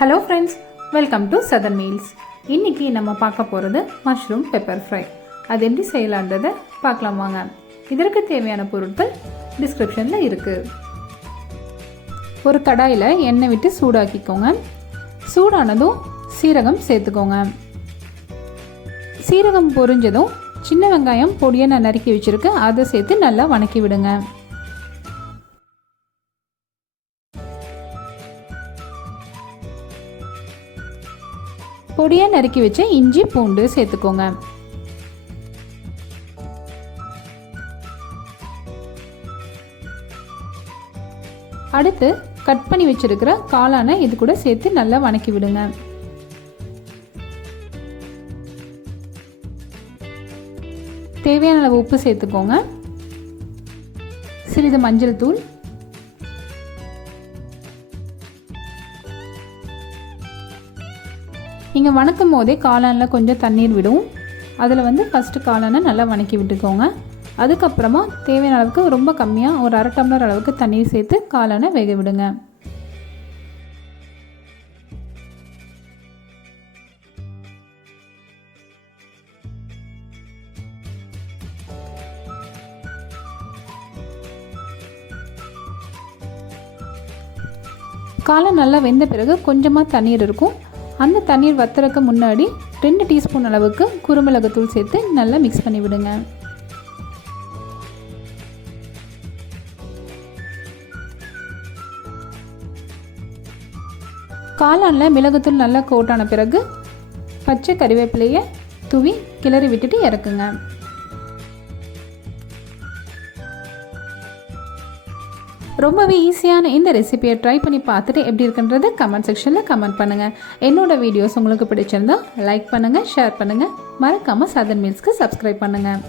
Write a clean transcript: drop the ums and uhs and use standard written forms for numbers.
Hello friends, welcome to southern meals. இன்றைக்கி நம்ம பார்க்க போகிறது மஷ்ரூம் பெப்பர் ஃப்ரை. அது எப்படி செய்யலான்றதை பார்க்கலாம் வாங்க. இதற்கு தேவையான பொருட்கள் டிஸ்கிரிப்ஷனில் இருக்குது. ஒரு கடாயில் எண்ணெய் விட்டு சூடாக்கிக்கோங்க. சூடானதும் சீரகம் சேர்த்துக்கோங்க. சீரகம் பொரிஞ்சதும் சின்ன வெங்காயம் பொடியை நான் நறுக்கி வச்சுருக்கேன், அதை சேர்த்து நல்லா வணக்கி விடுங்க. பொடியாக நறுக்கி வச்ச இஞ்சி பூண்டு சேர்த்துக்கோங்க. அடுத்து கட் பண்ணி வச்சிருக்கிற காளானை இது கூட சேர்த்து நல்லா வணக்கி விடுங்க. தேவையான அளவு உப்பு சேர்த்துக்கோங்க. சிறிது மஞ்சள் தூள், நீங்கள் வணக்கும் போதே காளானில் கொஞ்சம் தண்ணீர் விடும். அதில் ஃபஸ்ட்டு காளானை நல்லா வணக்கி விட்டுக்கோங்க. அதுக்கப்புறமா தேவையான அளவுக்கு ரொம்ப கம்மியாக ஒரு அரை டம்ளர் அளவுக்கு தண்ணீர் சேர்த்து காளானை வேக விடுங்க. காளான் நல்லா வெந்த பிறகு கொஞ்சமாக தண்ணீர் இருக்கும். அந்த தண்ணீர் வத்துறதுக்கு முன்னாடி 2 டீஸ்பூன் அளவுக்கு குருமிளகுத்தூள் சேர்த்து நல்லா மிக்ஸ் பண்ணி விடுங்க. காளானில் மிளகுத்தூள் நல்லா கோட்டான பிறகு பச்சை கறிவேப்பிலையை தூவி கிளறி விட்டுட்டு இறக்குங்க. ரொம்பவே ஈஸியான இந்த ரெசிபியை ட்ரை பண்ணி பார்த்துட்டு எப்படி இருக்குன்றதை கமெண்ட் செக்ஷனில் கமெண்ட் பண்ணுங்கள். என்னோடய வீடியோஸ் உங்களுக்கு பிடிச்சிருந்தா லைக் பண்ணுங்கள், ஷேர் பண்ணுங்கள். மறக்காமல் சதர்ன் மீல்ஸ்க்கு சப்ஸ்கிரைப் பண்ணுங்கள்.